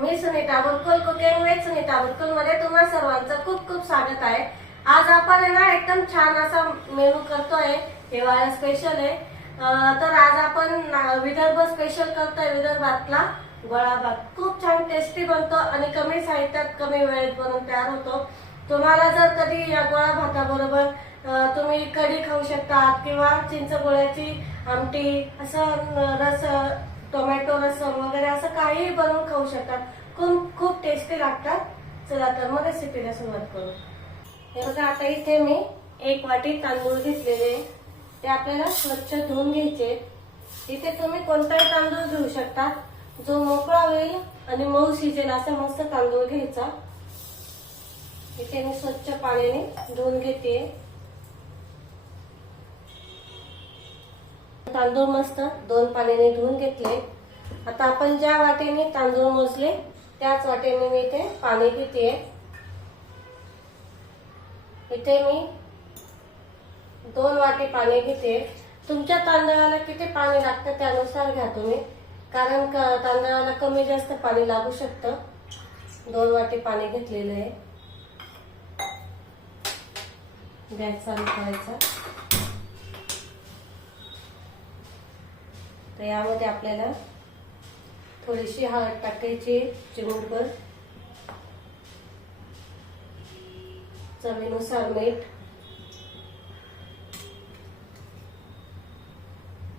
Me Sunita Bulkul cooking with Sunita बुलकुलमध्ये तुम्हा सर्वांचं खूप खूप स्वागत आहे. आज आपण आहे ना एकदम छान असा मेनू करतोय. हिवाळा स्पेशल आहे. तर आज आपण विदर्भ स्पेशल करतोय विदर्भातला गोळा भात. खूप छान टेस्टी बनतो आणि कमी साहित्यात कमी वेळेत बनवून तयार होतो. तुम्हाला जर कधी या गोळा भाताबरोबर तुम्ही कढी खाऊ शकतात किंवा चिंच गोळ्याची आमटी असं रस टोमॅटो रसम वगैरे असं काहीही बनवून खाऊ शकतात. खूप खूप टेस्टी लागतात. चला तर मग रेसिपीला सुरुवात करू. हे बघा आता इथे मी एक वाटी तांदूळ घेतलेले ते आपल्याला स्वच्छ धुवून घ्यायचे इथे तुम्ही कोणताही तांदूळ घेऊ शकता. जो मोकळा होईल आणि मऊ शिजेल असा मस्त तांदूळ घ्यायचा. इथे मी स्वच्छ पाण्याने धुवून घेते. तांदूळ मस्त दोन पाण्याने धुवून घेतले. आता आपण ज्या वाटेने तांदूळ मोजले त्याच वाटेने मी इथे पाणी घेते इथे मी दोन वाटे पाणी घेते तुमच्या तांदळाला किती पाणी लागतं त्यानुसार घ्या तुम्ही. कारण तांदळाला कमी जास्त पाणी लागू शकतं. दोन वाटी पाणी घेतलेलं आहे. गॅस चालू करायचा. तर यामध्ये आपल्याला थोडीशी हळद टाकायची चिमूटभर चवीनुसार मीठ.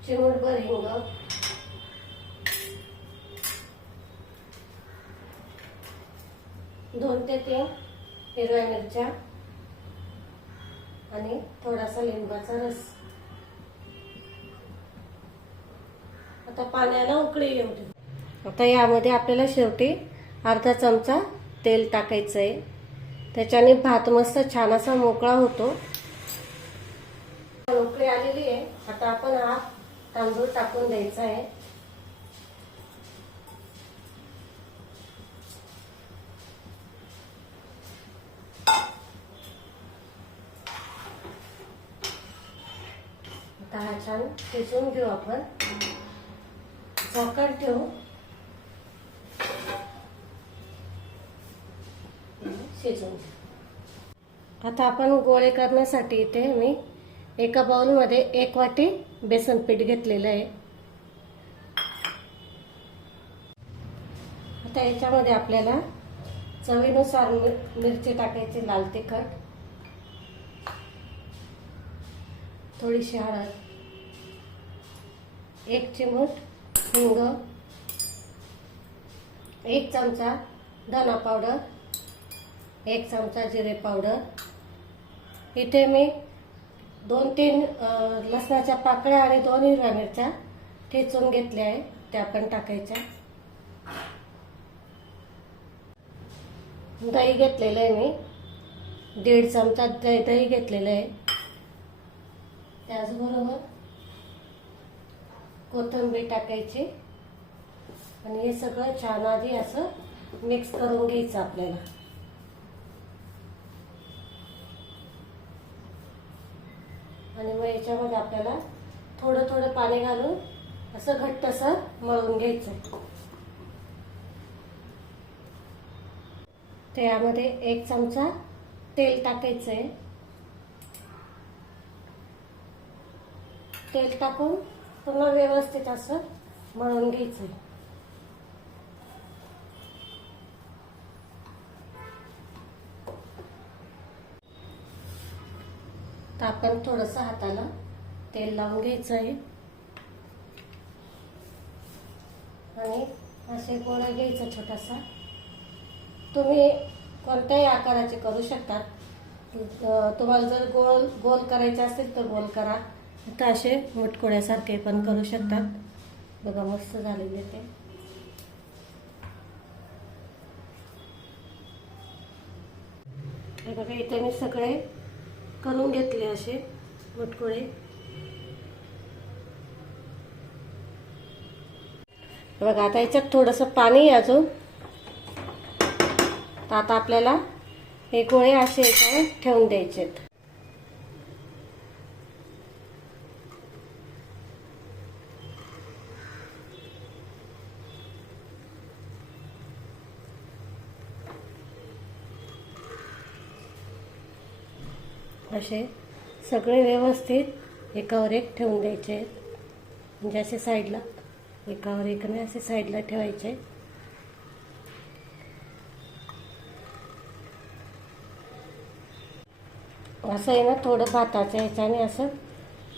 चिमूटभर हिंग. दोन ते तीन हिरव्या मिरच्या. आणि थोडासा लिंबाचा रस. आता पाण्याला उकळी येऊ दे. आता यामध्ये आपल्याला शेवटी अर्धा चमचा तेल टाकायचं आहे त्याच्याने भात मस्त छान असा मोकळा होतो. मोकळी आलेली आहे. आता आपण हा तांदूळ टाकून द्यायचा आहे. आता हा छान शिजवून घेऊ आपण. झाकण ठेवू. शिजवून. आता आपण गोळे करण्यासाठी इथे मी एका बाउलमध्ये एक वाटी बेसन पीठ घेतलेलं आहे. आता याच्यामध्ये आपल्याला चवीनुसार मिरची टाकायची लाल तिखट थोडीशी हळद एक चिमूट हिंग एक चमचा धना पावडर एक चमचा जिरे पावडर. इथे मी दोन तीन लसणाच्या पाकळ्या आणि दोन हिरव्या मिरच्या ठेचून घेतल्या आहे त्या पण टाकायच्या. दही घेतलेलं आहे मी. दीड चमचा दही दही घेतलेलं आहे. त्याचबरोबर कोथिंबीर टाकायची. आणि हे सगळं छान आधी असं मिक्स करून घ्यायचं आपल्याला. आणि मग याच्यामध्ये आपल्याला थोडं थोडं पाणी घालून असं घट्ट असं मळून घ्यायचं. तर यामध्ये एक चमचा तेल टाकायचं आहे तेल टाकून पुन्हा व्यवस्थित असं मळून घ्यायचं आपण थोडंसं हाताला तेल लावून घ्यायचं आहे. आणि असे गोळा घ्यायचा छोटासा. तुम्ही कोणत्याही आकाराचे करू शकतात. तुम्हाला जर गोल गोल करायचे असतील तर गोल करा. तर असे मुटकोड्यासारखे पण करू शकतात. बघा मस्त झालेले ते. बघा इथे मी सगळे करून घेतले असे मुटकुळे. बघा आता याच्यात थोडंसं पाणी अजून. तर आता आपल्याला हे गोळे असे याच्यावर ठेवून द्यायचे आहेत असे सगळे व्यवस्थित एकावर एक ठेवून द्यायचे. म्हणजे असे साईडला एकावर एक नाही असे साईडला ठेवायचे. असं आहे ना थोडं भाताच्या ह्याच्याने असं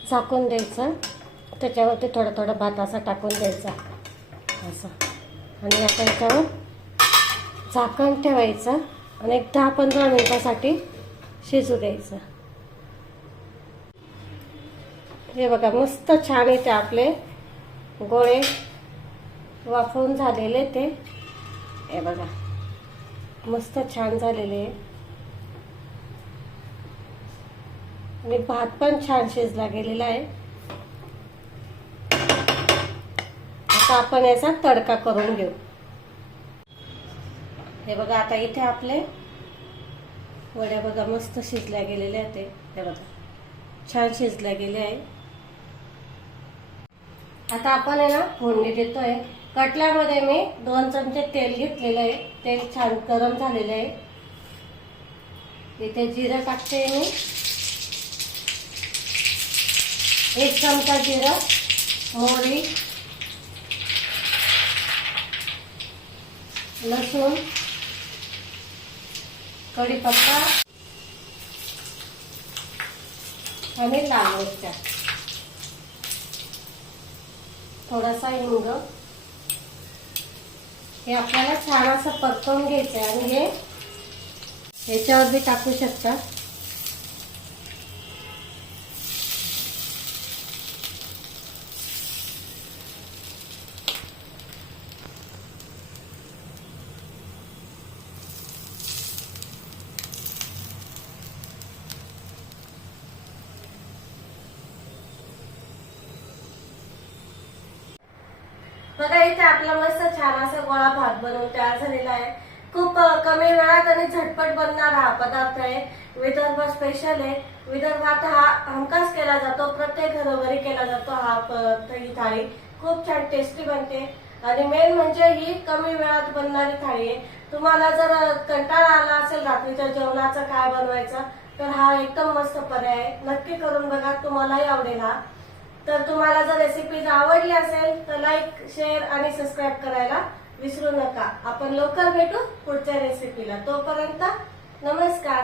झाकून द्यायचं. त्याच्यावरती थोडा थोडा भात असा टाकून द्यायचा. असं. आणि आता याच्यावर झाकण ठेवायचं. आणि एक दहा पंधरा मिनिटासाठी शिजू द्यायचं. हे बघा मस्त छान येते आपले गोळे वाफवून झालेले ते. हे बघा मस्त छान झालेले. आणि भात पण छान शिजला गेलेला आहे. आता आपण याचा तडका करून घेऊ. हे बघा आता इथे आपले वड्या बघा मस्त शिजल्या गेलेल्या आहेत ते. हे बघा छान शिजल्या गेले आहे आता आपण आहे ना फोडणी देतोय. कटल्यामध्ये मी दोन चमचे तेल घेतलेलं आहे. तेल छान गरम झालेलं आहे. इथे जिरं टाकते मी. एक चमचा जिरं मोहरी लसूण कढीपत्ता आणि लाल मिरच्या. थोडासा हिंग हे आपल्याला छान असं परतवून घ्यायचं आहे आणि हे याच्यावर बी टाकू शकता बघा इथे आपला मस्त छान असा गोळा भात बनवून तयार झालेला आहे. खूप कमी वेळात आणि झटपट बनणारा हा पदार्थ आहे. विदर्भ स्पेशल आहे. विदर्भात हा हमखास केला जातो. प्रत्येक घरोघरी केला जातो हा ही थाळी. खूप छान टेस्टी बनते. आणि मेन म्हणजे ही कमी वेळात बनणारी थाळी आहे. तुम्हाला जर कंटाळा आला असेल रात्रीच्या जेवणाचा काय बनवायचा तर हा एकदम मस्त पर्याय आहे. नक्की करून बघा तुम्हालाही आवडेल हा. तर तुम्हाला जर रेसिपीज आवडली असेल तर लाईक शेअर आणि सबस्क्राईब करायला विसरू नका. आपण लवकर भेटू पुढच्या रेसिपीला तोपर्यंत नमस्कार.